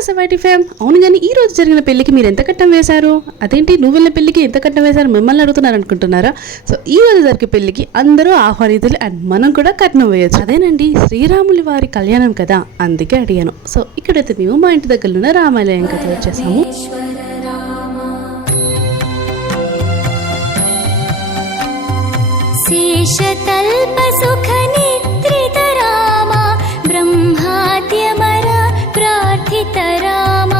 Seventy-five అవును కానీ ఈ రోజు జరిగిన పెళ్ళికి మీరు ఎంత కట్టం వేశారు? అదేంటి నువ్వు వెళ్ళిన పెళ్ళికి ఎంత కట్టం వేశారు మిమ్మల్ని అడుగుతున్నారు అనుకుంటున్నారా సో ఈ రోజు జరిగే పెళ్ళికి అందరూ ఆహ్వానితులు అండ్ మనం కూడా కట్నం వేయచ్చు. అదేనండి శ్రీరాములు వారి కళ్యాణం కదా? అందుకే అడిగాను. సో ఇక్కడైతే మేము మా ఇంటి దగ్గర ఉన్న రామాలయం కథ వచ్చేసాము. శేష తల్పసు तरम